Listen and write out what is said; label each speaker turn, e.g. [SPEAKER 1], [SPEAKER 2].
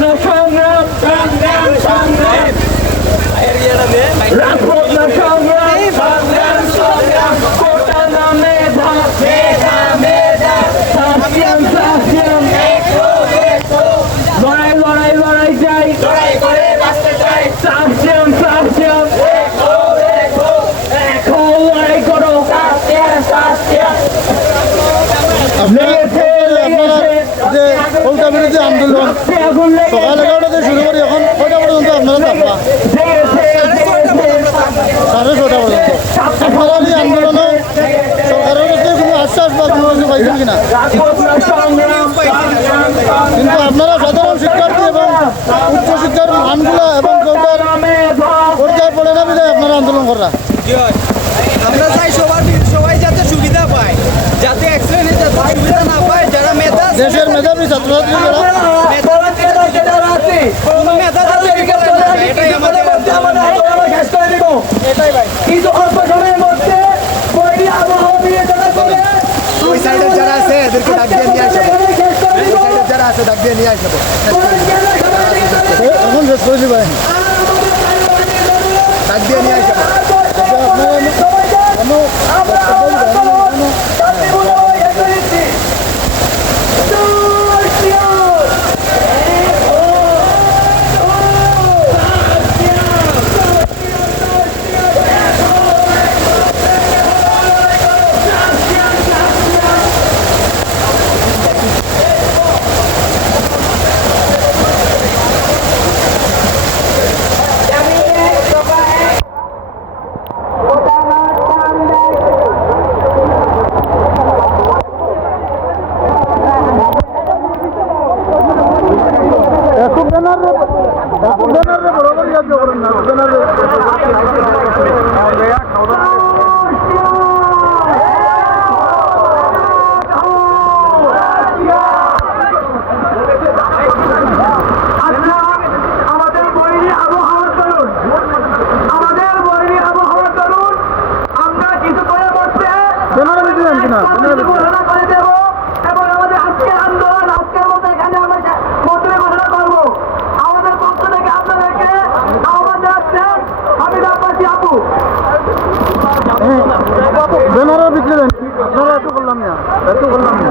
[SPEAKER 1] no যে কলকা বিরোধী আন্দোলন। সকাল এগারোটাতে শুরু করি, এখন কয়টা পর্যন্ত আপনারা থাকবা
[SPEAKER 2] সাড়ে ছটা পর্যন্ত। আপনারা এই আন্দোলনে সরকারের কাছে কোনো আশ্বাস বা কোনো পাইছেন কিনা? কিন্তু আপনারা সাধারণ
[SPEAKER 1] শিক্ষার্থী এবং উচ্চশিক্ষার মানগুলা
[SPEAKER 2] এবং সরকার পর্যায়ে পড়ে না বিধায় আপনারা আন্দোলন করা এটাই ভাই
[SPEAKER 3] কিন্তু অল্প সময়ের মধ্যে বৈরী আবহাওয়া বিবেচনা করে
[SPEAKER 4] ওই সাইডের যারা আছে এদেরকে ডাক দিয়ে নিয়ে আসব ওই সাইডের যারা আছে ডাক দিয়ে নিয়ে আসব
[SPEAKER 1] এখন শেষ করেছি ভাই।
[SPEAKER 4] ডাক দিয়ে নিয়ে আসব।
[SPEAKER 3] আবহাওয়া তরুণ আমরা কিছু করে বসতে
[SPEAKER 1] ব্যানারে দিলেন কিনা? ব্যানারে না এত করলাম না